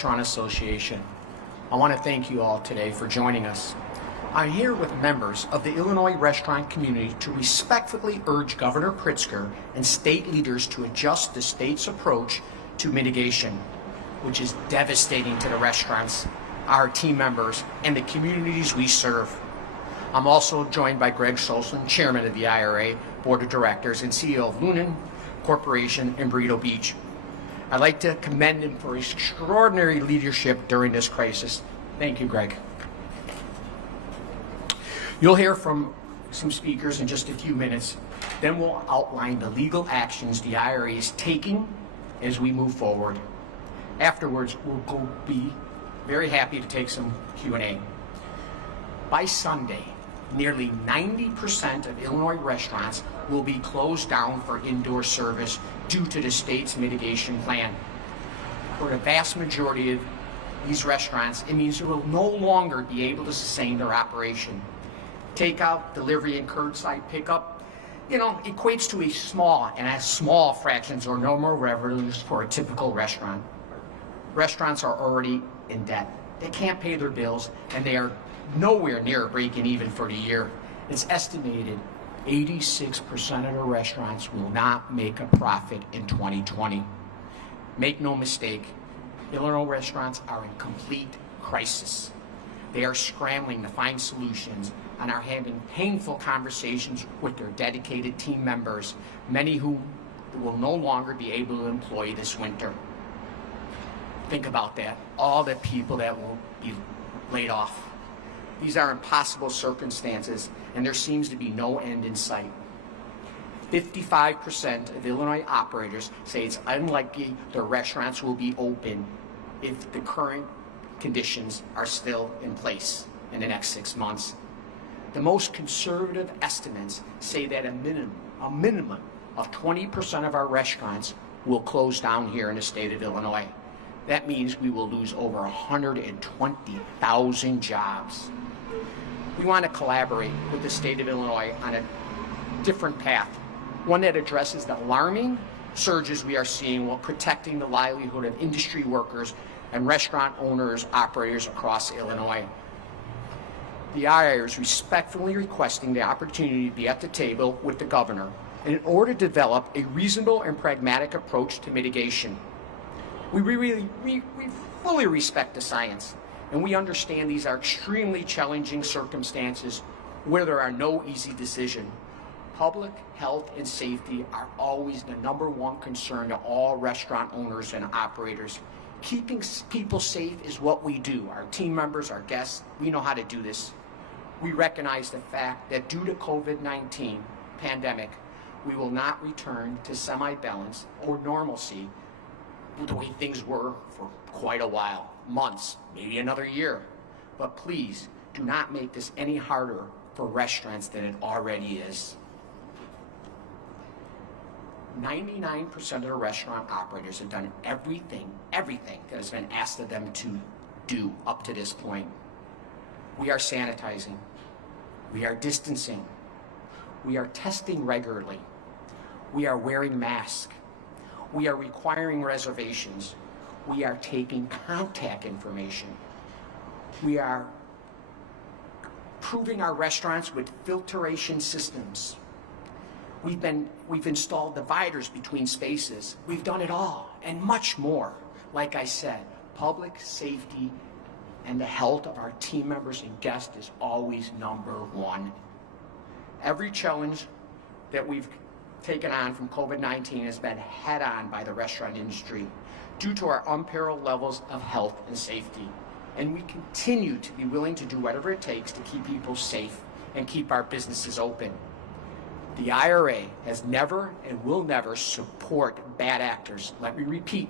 Restaurant Association. I want to thank you all today for joining us. I'm here with members of the Illinois restaurant community to respectfully urge Governor Pritzker and state leaders to adjust the state's approach to mitigation, which is devastating to the restaurants, our team members, and the communities we serve. I'm also joined by Greg Solson, Chairman of the IRA Board of Directors and CEO of Lunan Corporation in Burrito Beach. I'd like to commend him for his extraordinary leadership during this crisis. Thank you, Greg. You'll hear from some speakers in just a few minutes. Then we'll outline the legal actions the IRA is taking as we move forward. Afterwards, we'll be very happy to take some Q&A. By Sunday, nearly 90% of Illinois restaurants will be closed down for indoor service due to the state's mitigation plan. For the vast majority of these restaurants, it means they will no longer be able to sustain their operation. Takeout, delivery, and curbside pickup, equates to a small fractions or normal revenues for a typical restaurant. Restaurants are already in debt. They can't pay their bills, and they are nowhere near breaking even for the year. It's estimated 86% of the restaurants will not make a profit in 2020. Make no mistake, Illinois restaurants are in complete crisis. They are scrambling to find solutions and are having painful conversations with their dedicated team members, many who will no longer be able to employ this winter. Think about that, all the people that will be laid off. These are impossible circumstances, and there seems to be no end in sight. 55% of Illinois operators say it's unlikely their restaurants will be open if the current conditions are still in place in the next 6 months. The most conservative estimates say that a minimum of 20% of our restaurants will close down here in the state of Illinois. That means we will lose over 120,000 jobs. We want to collaborate with the state of Illinois on a different path, one that addresses the alarming surges we are seeing while protecting the livelihood of industry workers and restaurant owners, operators across Illinois. The IRA is respectfully requesting the opportunity to be at the table with the governor in order to develop a reasonable and pragmatic approach to mitigation. We fully respect the science, and we understand these are extremely challenging circumstances where there are no easy decisions. Public health and safety are always the #1 concern to all restaurant owners and operators. Keeping people safe is what we do. Our team members, our guests, we know how to do this. We recognize the fact that due to COVID-19 pandemic, we will not return to semi-balance or normalcy the way things were for quite a while, months, maybe another year. But please do not make this any harder for restaurants than it already is. 99% of the restaurant operators have done everything that has been asked of them to do up to this point. We are sanitizing, we are distancing, we are testing regularly, we are wearing masks, we are requiring reservations, we are taking contact information, we are improving our restaurants with filtration systems. We've installed dividers between spaces. We've done it all and much more. Like I said, public safety and the health of our team members and guests is always #1. Every challenge that we've taken on from COVID-19 has been head on by the restaurant industry due to our unparalleled levels of health and safety. And we continue to be willing to do whatever it takes to keep people safe and keep our businesses open. The IRA has never and will never support bad actors. Let me repeat,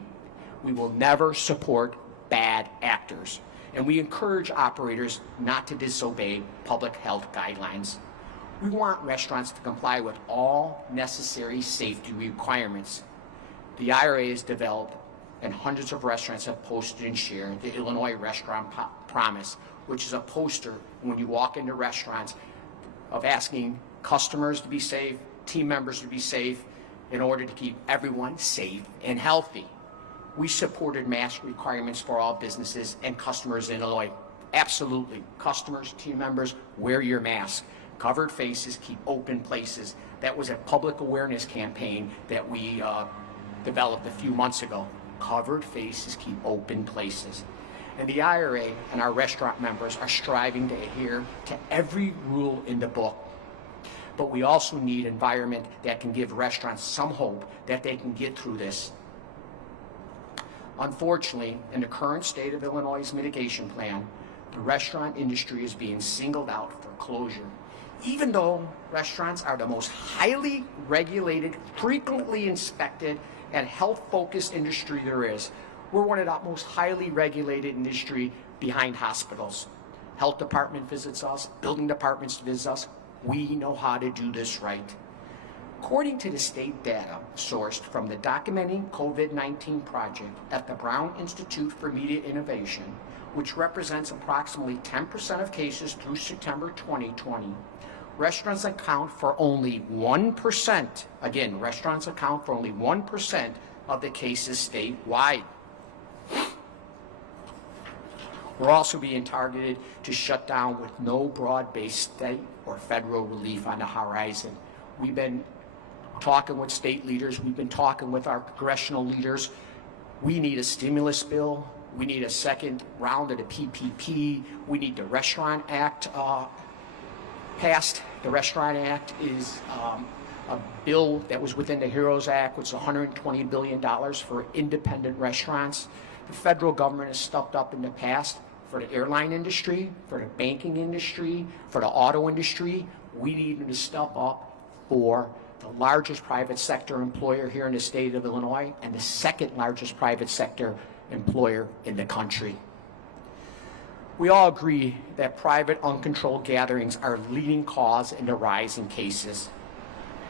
we will never support bad actors. And we encourage operators not to disobey public health guidelines. We want restaurants to comply with all necessary safety requirements. The IRA has developed, and hundreds of restaurants have posted and shared, the Illinois Restaurant Promise, which is a poster when you walk into restaurants of asking customers to be safe, team members to be safe, in order to keep everyone safe and healthy. we supported mask requirements for all businesses and customers in Illinois. Absolutely. Customers, team members, wear your mask. Covered faces, keep open places. That was a public awareness campaign that we developed a few months ago. Covered faces, keep open places. And the IRA and our restaurant members are striving to adhere to every rule in the book. But we also need an environment that can give restaurants some hope that they can get through this. Unfortunately, in the current state of Illinois' mitigation plan, the restaurant industry is being singled out for closure. Even though restaurants are the most highly regulated, frequently inspected, and health-focused industry there is, we're one of the most highly regulated industry behind hospitals. Health department visits us, building departments visit us. We know how to do this right. According to the state data sourced from the Documenting COVID-19 project at the Brown Institute for Media Innovation, which represents approximately 10% of cases through September 2020, restaurants account for only 1%. Again, restaurants account for only 1% of the cases statewide. We're also being targeted to shut down with no broad-based state or federal relief on the horizon. We've been talking with state leaders. We've been talking with our congressional leaders. We need a stimulus bill. We need a second round of the PPP. We need the Restaurant Act passed. The Restaurant Act is a bill that was within the HEROES Act, which is $120 billion for independent restaurants. The federal government has stepped up in the past for the airline industry, for the banking industry, for the auto industry. We need them to step up for the largest private sector employer here in the state of Illinois and the second largest private sector employer in the country. We all agree that private uncontrolled gatherings are a leading cause in the rise in cases.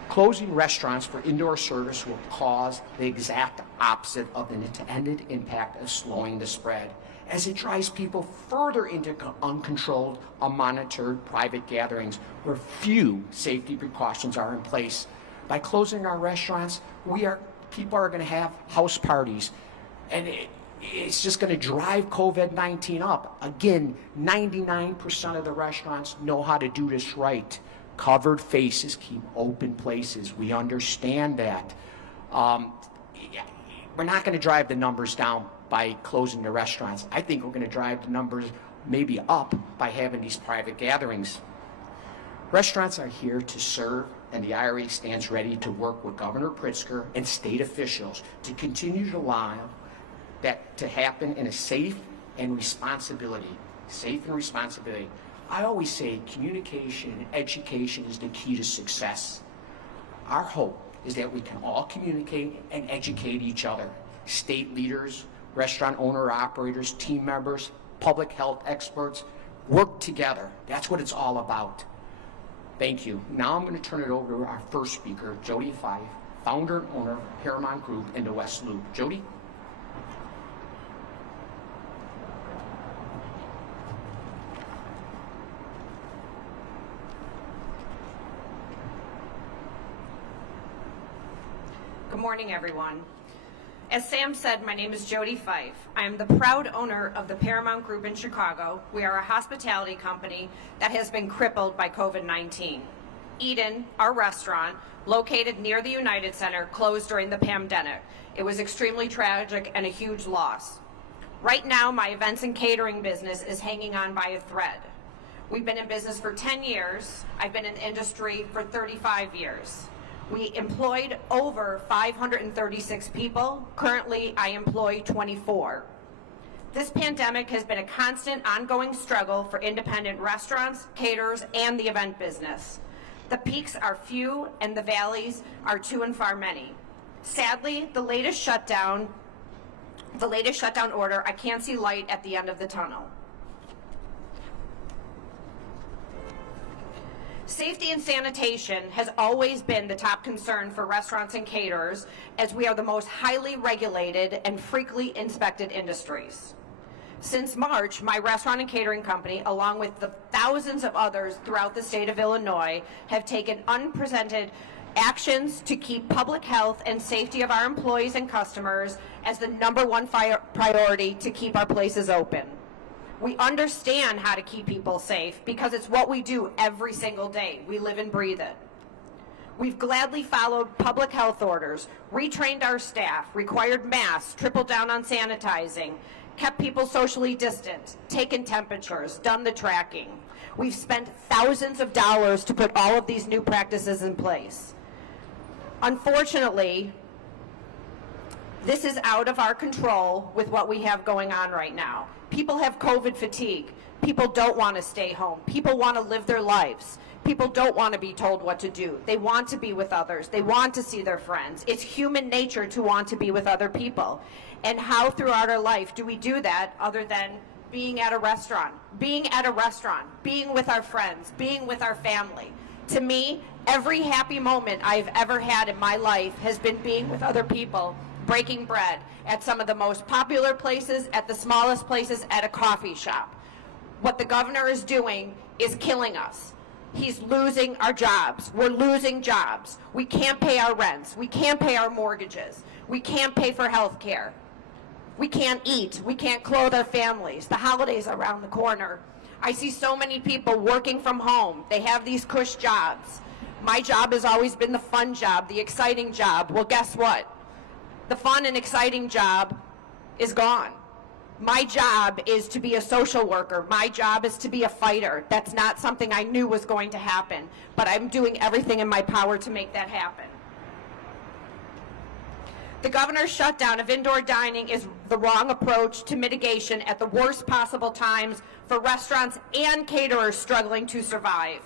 Closing restaurants for indoor service will cause the exact opposite of the intended impact of slowing the spread, as it drives people further into uncontrolled, unmonitored private gatherings where few safety precautions are in place. By closing our restaurants, people are going to have house parties, and it's just going to drive COVID-19 up. Again, 99% of the restaurants know how to do this right. Covered faces keep open places. We understand that. We're not going to drive the numbers down by closing the restaurants. I think we're going to drive the numbers maybe up by having these private gatherings. Restaurants are here to serve, and the IRA stands ready to work with Governor Pritzker and state officials to continue to allow that to happen in a safe and responsibility. I always say communication and education is the key to success. Our hope is that we can all communicate and educate each other. State leaders, restaurant owner-operators, team members, public health experts, work together. That's what it's all about. Thank you. Now I'm going to turn it over to our first speaker, Jody Fife, founder and owner of Paramount Group in the West Loop. Jody? Good morning, everyone. As Sam said, my name is Jody Fife. I am the proud owner of the Paramount Group in Chicago. We are a hospitality company that has been crippled by COVID-19. Eden, our restaurant, located near the United Center, closed during the pandemic. It was extremely tragic and a huge loss. Right now, my events and catering business is hanging on by a thread. We've been in business for 10 years. I've been in the industry for 35 years. We employed over 536 people. Currently, I employ 24. This pandemic has been a constant, ongoing struggle for independent restaurants, caterers, and the event business. The peaks are few and the valleys are too and far many. Sadly, the latest shutdown order, I can't see light at the end of the tunnel. Safety and sanitation has always been the top concern for restaurants and caterers, as we are the most highly regulated and frequently inspected industries. Since March, my restaurant and catering company, along with the thousands of others throughout the state of Illinois, have taken unprecedented actions to keep public health and safety of our employees and customers as the #1 priority to keep our places open. We understand how to keep people safe because it's what we do every single day. We live and breathe it. We've gladly followed public health orders, retrained our staff, required masks, tripled down on sanitizing, kept people socially distant, taken temperatures, done the tracking. We've spent thousands of dollars to put all of these new practices in place. Unfortunately, this is out of our control with what we have going on right now. People have COVID fatigue. People don't want to stay home. People want to live their lives. People don't want to be told what to do. They want to be with others. They want to see their friends. It's human nature to want to be with other people. And how throughout our life do we do that other than being at a restaurant, being with our friends, being with our family? To me, every happy moment I've ever had in my life has been being with other people, breaking bread at some of the most popular places, at the smallest places, at a coffee shop. What the governor is doing is killing us. He's losing our jobs. We're losing jobs. We can't pay our rents. We can't pay our mortgages. We can't pay for health care. We can't eat. We can't clothe our families. The holidays are around the corner. I see so many people working from home. They have these cush jobs. My job has always been the fun job, the exciting job. Well, guess what? The fun and exciting job is gone. My job is to be a social worker. My job is to be a fighter. That's not something I knew was going to happen, but I'm doing everything in my power to make that happen. The governor's shutdown of indoor dining is the wrong approach to mitigation at the worst possible times for restaurants and caterers struggling to survive.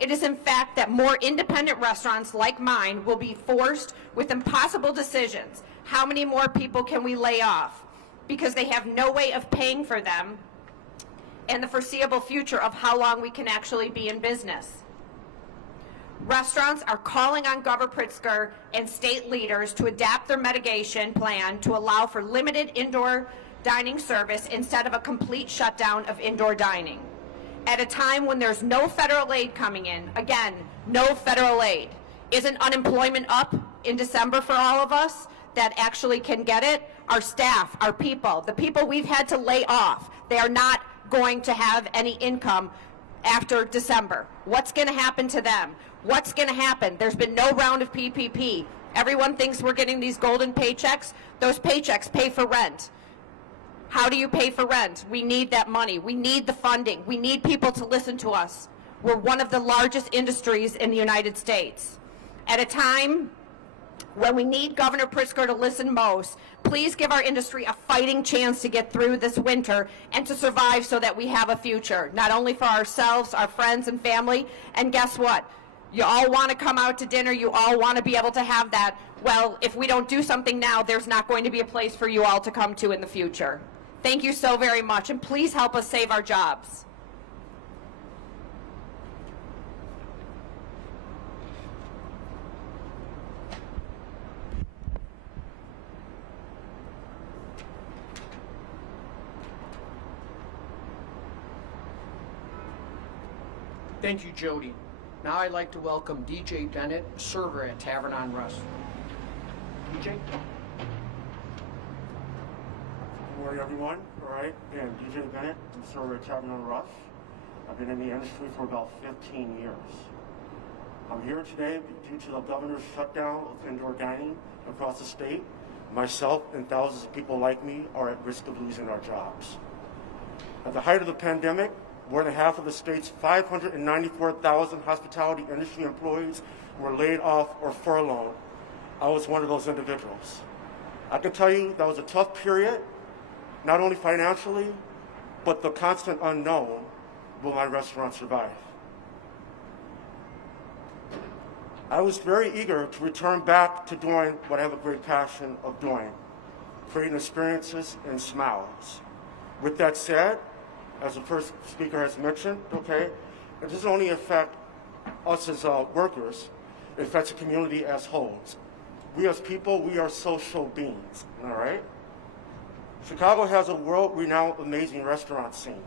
It is in fact that more independent restaurants like mine will be forced with impossible decisions. How many more people can we lay off? Because they have no way of paying for them and the foreseeable future of how long we can actually be in business. Restaurants are calling on Governor Pritzker and state leaders to adapt their mitigation plan to allow for limited indoor dining service instead of a complete shutdown of indoor dining. At a time when there's no federal aid coming in, again, no federal aid. Isn't unemployment up in December for all of us that actually can get it? Our staff, our people, the people we've had to lay off, they are not going to have any income after December. What's going to happen to them? What's going to happen? There's been no round of PPP. Everyone thinks we're getting these golden paychecks. Those paychecks pay for rent. How do you pay for rent? We need that money. We need the funding. We need people to listen to us. We're one of the largest industries in the United States. At a time when we need Governor Pritzker to listen most, please give our industry a fighting chance to get through this winter and to survive so that we have a future, not only for ourselves, our friends and family. And guess what? You all want to come out to dinner. You all want to be able to have that. Well, if we don't do something now, there's not going to be a place for you all to come to in the future. Thank you so very much, and please help us save our jobs. Thank you, Jody. Now I'd like to welcome DJ Bennett, server at Tavern on Russ. DJ? Good morning, everyone. All right, again, DJ Bennett, I'm server at Tavern on Russ. I've been in the industry for about 15 years. I'm here today due to the governor's shutdown of indoor dining across the state. Myself and thousands of people like me are at risk of losing our jobs. At the height of the pandemic, more than half of the state's 594,000 hospitality industry employees were laid off or furloughed. I was one of those individuals. I can tell you that was a tough period, not only financially, but the constant unknown, will my restaurant survive? I was very eager to return back to doing what I have a great passion of doing, creating experiences and smiles. With that said, as the first speaker has mentioned, okay, it doesn't only affect us as workers, it affects the community as wholes. We as people, we are social beings, all right? Chicago has a world-renowned amazing restaurant scene,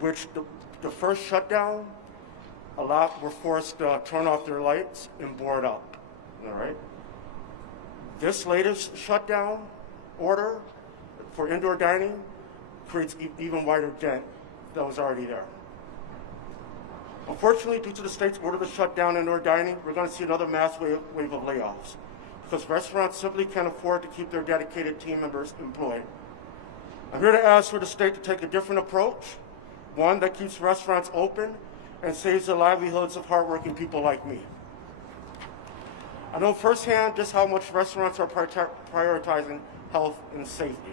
which the first shutdown a lot were forced to turn off their lights and board up. All right. This latest shutdown order for indoor dining creates even wider dent that was already there. Unfortunately, due to the state's order to shut down indoor dining, we're going to see another mass wave of layoffs because restaurants simply can't afford to keep their dedicated team members employed. I'm here to ask for the state to take a different approach, one that keeps restaurants open and saves the livelihoods of hardworking people like me. I know firsthand just how much restaurants are prioritizing health and safety,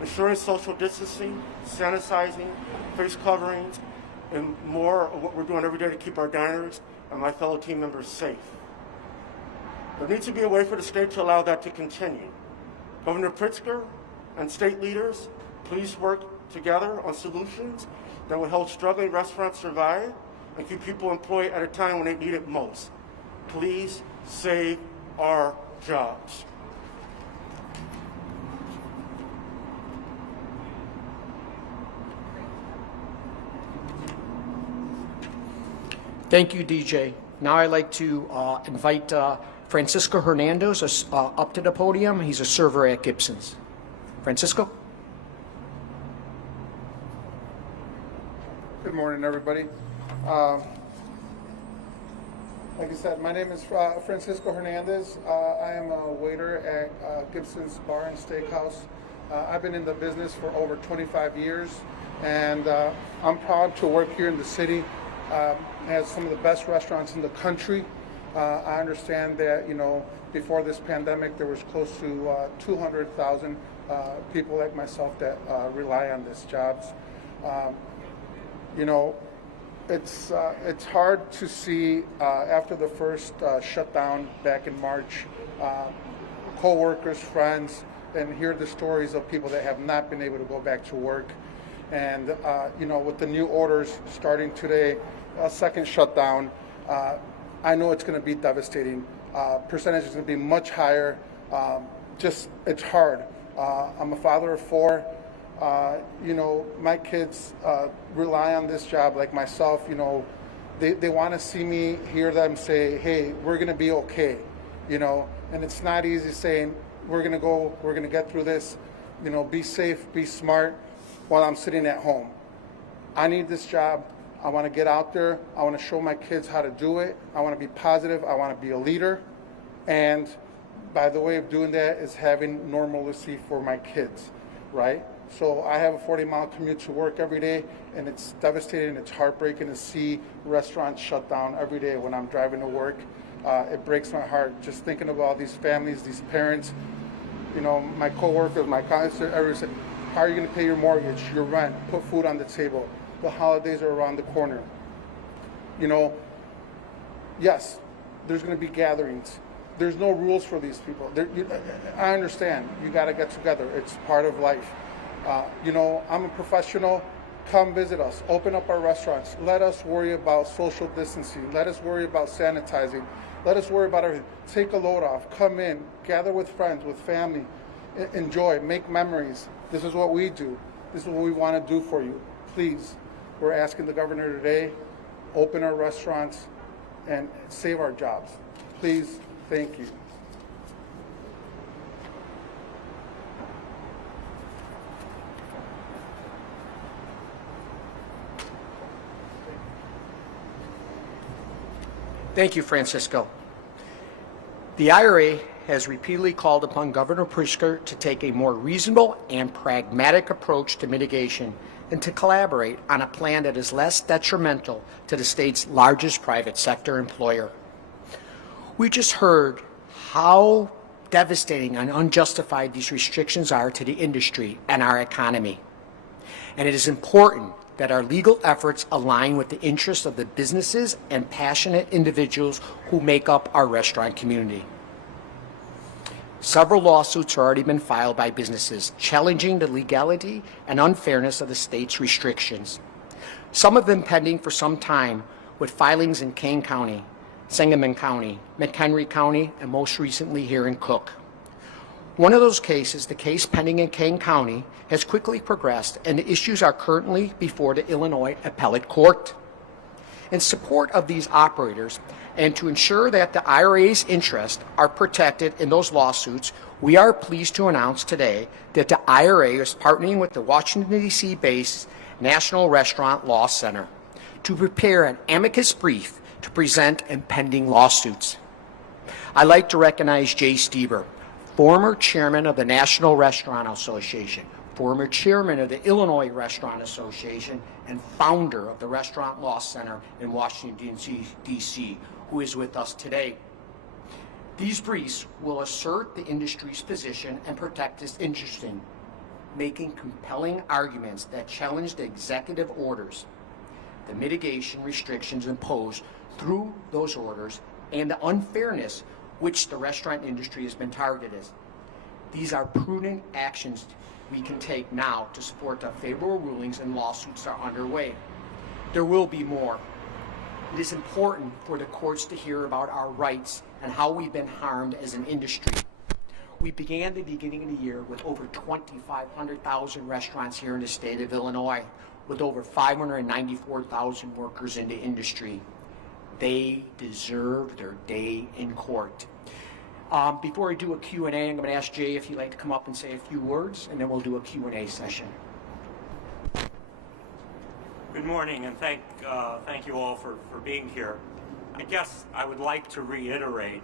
ensuring social distancing, sanitizing, face coverings, and more of what we're doing every day to keep our diners and my fellow team members safe. There needs to be a way for the state to allow that to continue. Governor Pritzker and state leaders, please work together on solutions that will help struggling restaurants survive and keep people employed at a time when they need it most. Please save our jobs. Thank you, DJ. Now I'd like to invite Francisco Hernandez up to the podium. He's a server at Gibson's. Francisco? Good morning, everybody. Like I said, my name is Francisco Hernandez. I am a waiter at Gibson's Bar and Steakhouse. I've been in the business for over 25 years, and I'm proud to work here in the city. Has some of the best restaurants in the country. I understand that, before this pandemic, there was close to 200,000 people like myself that rely on these jobs. It's hard to see after the first shutdown back in March, co-workers, friends, and hear the stories of people that have not been able to go back to work. And with the new orders starting today, a second shutdown, I know it's going to be devastating. Percentage is going to be much higher. It's hard. I'm a father of 4. My kids rely on this job like myself. They want to see me, hear them say, hey, we're going to be okay, and it's not easy saying, we're going to get through this, be safe, be smart, while I'm sitting at home. I need this job. I want to get out there. I want to show my kids how to do it. I want to be positive. I want to be a leader. And by the way of doing that is having normalcy for my kids, right? So I have a 40-mile commute to work every day, and it's devastating. It's heartbreaking to see restaurants shut down every day when I'm driving to work. It breaks my heart just thinking about all these families, these parents, my coworkers, my colleagues, everyone said, how are you going to pay your mortgage, your rent, put food on the table? The holidays are around the corner. Yes, there's going to be gatherings. There's no rules for these people. I understand. You got to get together. It's part of life. I'm a professional. Come visit us. Open up our restaurants. Let us worry about social distancing. Let us worry about sanitizing. Let us worry about everything. Take a load off. Come in. Gather with friends, with family. Enjoy. Make memories. This is what we do. This is what we want to do for you. Please, we're asking the governor today, open our restaurants and save our jobs. Please, thank you. Thank you, Francisco. The IRA has repeatedly called upon Governor Pritzker to take a more reasonable and pragmatic approach to mitigation and to collaborate on a plan that is less detrimental to the state's largest private sector employer. We just heard how devastating and unjustified these restrictions are to the industry and our economy. And it is important that our legal efforts align with the interests of the businesses and passionate individuals who make up our restaurant community. Several lawsuits have already been filed by businesses challenging the legality and unfairness of the state's restrictions. Some have been pending for some time, with filings in Kane County, Sangamon County, McHenry County, and most recently here in Cook. One of those cases, the case pending in Kane County, has quickly progressed, and the issues are currently before the Illinois Appellate Court. In support of these operators and to ensure that the IRA's interests are protected in those lawsuits, we are pleased to announce today that the IRA is partnering with the Washington, D.C. based National Restaurant Law Center to prepare an amicus brief to present impending lawsuits. I'd like to recognize Jay Stieber, former chairman of the National Restaurant Association, former chairman of the Illinois Restaurant Association, and founder of the Restaurant Law Center in Washington, D.C., who is with us today. These briefs will assert the industry's position and protect its interests, making compelling arguments that challenge the executive orders, the mitigation restrictions imposed through those orders, and the unfairness which the restaurant industry has been targeted as. These are prudent actions we can take now to support the favorable rulings and lawsuits that are underway. There will be more. It is important for the courts to hear about our rights and how we've been harmed as an industry. We began the beginning of the year with over 2,500,000 restaurants here in the state of Illinois, with over 594,000 workers in the industry. They deserve their day in court. Before I do a Q&A, I'm going to ask Jay if he'd like to come up and say a few words, and then we'll do a Q&A session. Good morning, and thank you all for being here. I guess I would like to reiterate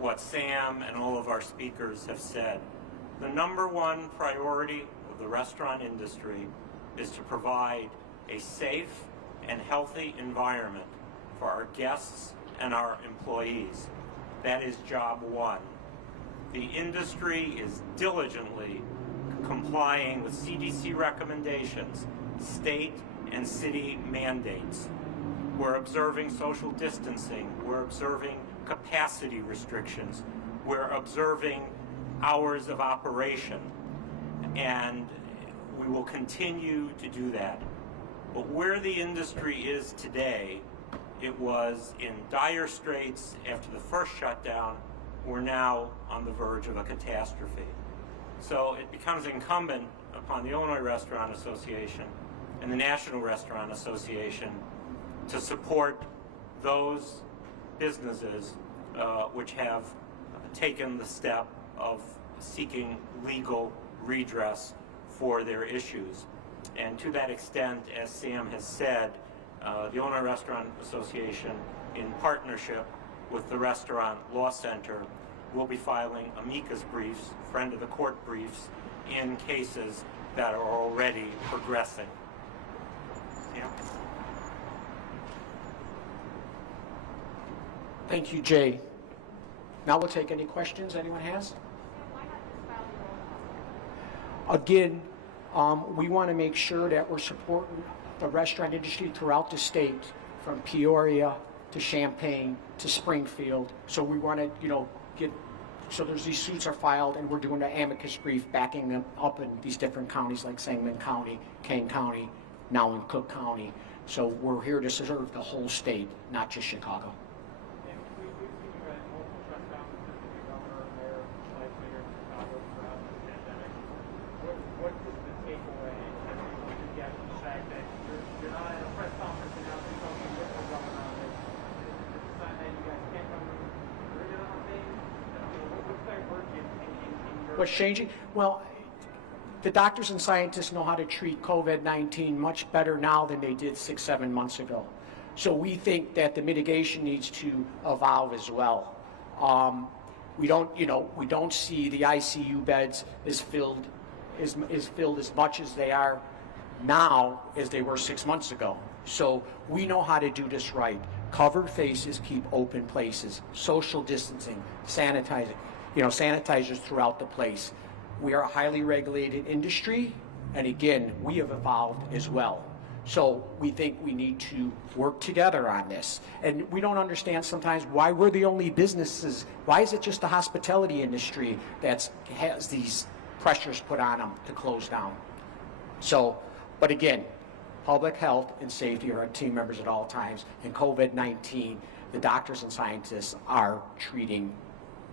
what Sam and all of our speakers have said. The number one priority of the restaurant industry is to provide a safe and healthy environment for our guests and our employees. That is job one. The industry is diligently complying with CDC recommendations, state and city mandates. We're observing social distancing. We're observing capacity restrictions. We're observing hours of operation. And we will continue to do that. But where the industry is today, it was in dire straits after the first shutdown. We're now on the verge of a catastrophe. So it becomes incumbent upon the Illinois Restaurant Association and the National Restaurant Association to support those businesses which have taken the step of seeking legal redress for their issues. And to that extent, as Sam has said, the Illinois Restaurant Association, in partnership with the Restaurant Law Center, will be filing amicus briefs, friend of the court briefs, in cases that are already progressing. Sam? Thank you, Jay. Now we'll take any questions anyone has. Again, we want to make sure that we're supporting the restaurant industry throughout the state, from Peoria to Champaign to Springfield. So we want to, so these suits are filed, and we're doing an amicus brief backing them up in these different counties like Sangamon County, Kane County, now in Cook County. So we're here to serve the whole state, not just Chicago. What's changing? Well, the doctors and scientists know how to treat COVID-19 much better now than they did 6-7 months ago. So we think that the mitigation needs to evolve as well. We don't see the ICU beds as filled as much as they are now as they were 6 months ago. So we know how to do this right. Covered faces, keep open places, social distancing, sanitizing. Sanitizers throughout the place. We are a highly regulated industry, and again, we have evolved as well. So we think we need to work together on this. And we don't understand sometimes why we're the only businesses. Why is it just the hospitality industry that has these pressures put on them to close down? So, but again, public health and safety are our team members at all times. And COVID-19, the doctors and scientists are treating.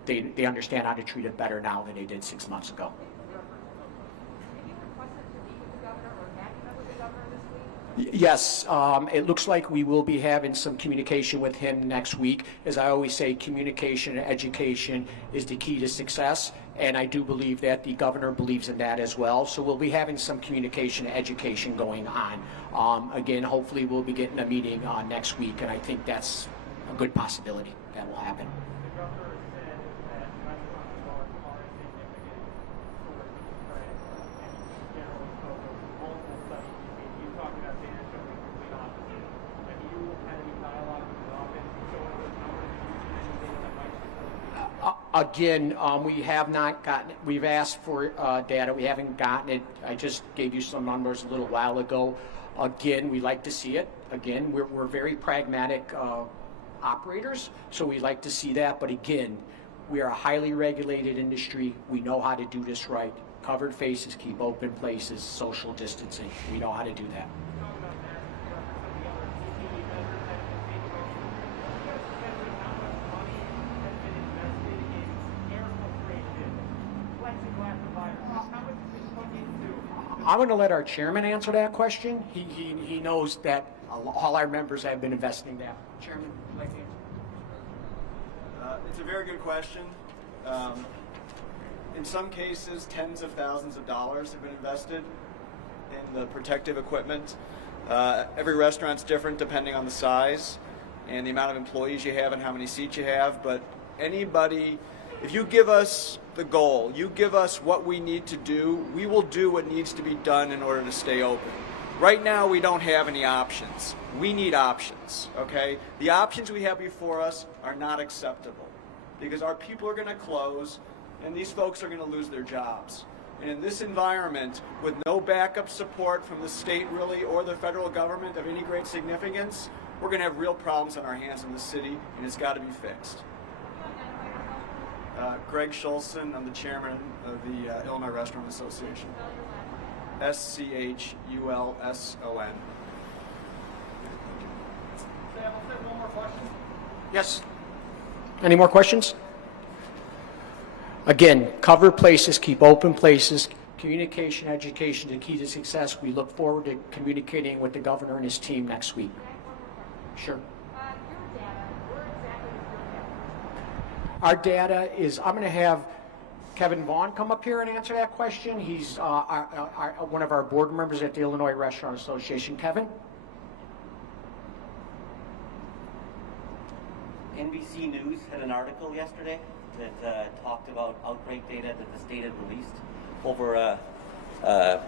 They understand how to treat it better now than they did 6 months ago. Have you requested to meet with the governor or have you met with the governor this week? Yes, it looks like we will be having some communication with him next week. As I always say, communication and education is the key to success, and I do believe that the governor believes in that as well. So we'll be having some communication and education going on. Again, hopefully we'll be getting a meeting next week, and I think that's a good possibility that will happen. The governor said that restaurants and bars are a significant source of spread and general exposure. Multiple studies you talked about data showing the complete opposite. Have you had any dialogue with the office showing those numbers and using any data that might support these? Again, we have not gotten it. We've asked for data. We haven't gotten it. I just gave you some numbers a little while ago. Again, we like to see it. Again, we're very pragmatic operators, so we like to see that. But again, we are a highly regulated industry. We know how to do this right. Covered faces, keep open places, social distancing. We know how to do that. I'm going to let our chairman answer that question. He knows that all our members have been investing that. Chairman, would you like to answer? It's a very good question. In some cases, tens of thousands of dollars have been invested in the protective equipment. Every restaurant's different depending on the size and the amount of employees you have and how many seats you have, but anybody, if you give us the goal, you give us what we need to do, we will do what needs to be done in order to stay open. Right now, we don't have any options. We need options, okay? The options we have before us are not acceptable because our people are going to close and these folks are going to lose their jobs. And in this environment, with no backup support from the state really or the federal government of any great significance, we're going to have real problems on our hands in the city, and it's got to be fixed. Greg Schulson, I'm the chairman of the Illinois Restaurant Association. SCHULSON. Sam, let's have one more question. Yes. Any more questions? Again, cover places, keep open places, communication, education is the key to success. We look forward to communicating with the governor and his team next week. Sure. Our data is, I'm going to have Kevin Vaughn come up here and answer that question. He's one of our board members at the Illinois Restaurant Association. Kevin? NBC News had an article yesterday that talked about outbreak data that the state had released over the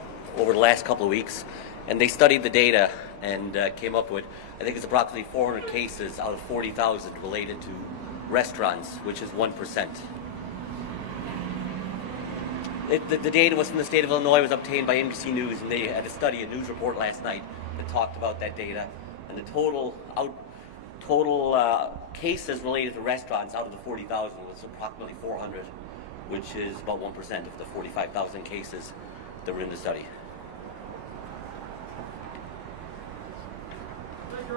last couple of weeks. And they studied the data and came up with, I think it's approximately 400 cases out of 40,000 related to restaurants, which is 1%. The data was from the state of Illinois, was obtained by NBC News, and they had a study, a news report last night that talked about that data. And the total cases related to restaurants out of the 40,000 was approximately 400, which is about 1% of the 45,000 cases that were in the study.